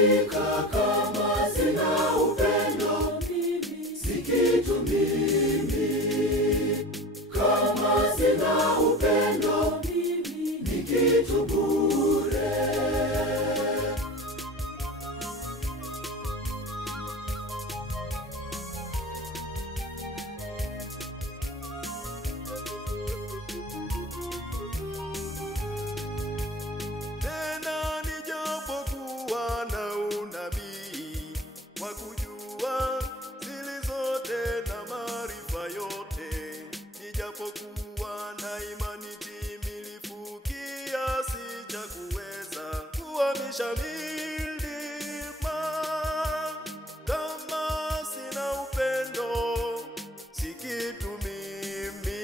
malaika, kama sina upendo si kitu mimi. Kama sina upendo ni kitu bure. Tena nijapokuwa na unabii wa kujua siri zote na maarifa yote, nijapokuwa na imani timilifu kiasi cha kuweza kuhamisha milima, kama sina upendo si kitu mimi.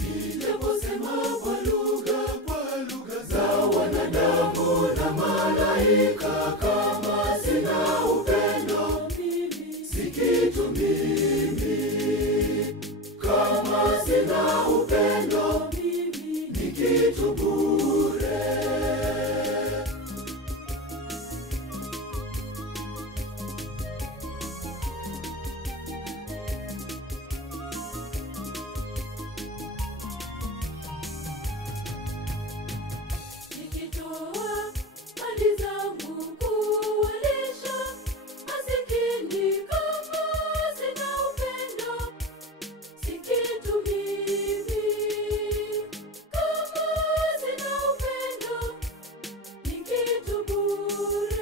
Ninaposema kwa lugha za wanadamu na malaika, kama sina upendo si kitu mimi. Kama sina upendo ni kitu bure. Nikitoa mali zangu kuwalisha masikini, kama sina upendo si kitu mimi. Kama sina upendo ni kitu bure.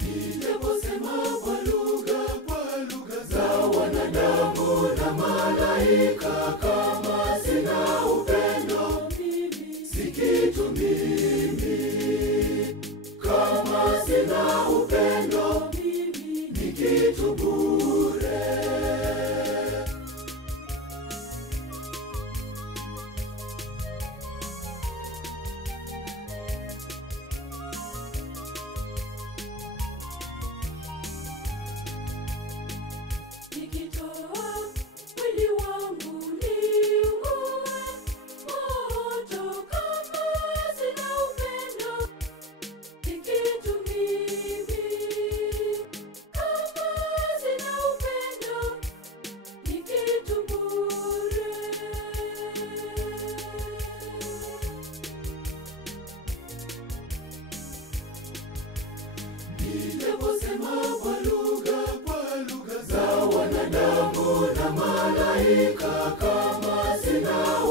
Ninaposema kwa lugha za wanadamu na malaika, kama sina upendo si kitu mimi. Kama sina upendo ni kitu bure. Nikitoa mwili wangu niungue moto, kama sina upendo ni kitu mimi. Kama sina upendo ni kitu bure. Ninaposema kwa lugha za wanadamu na malaika, kama sina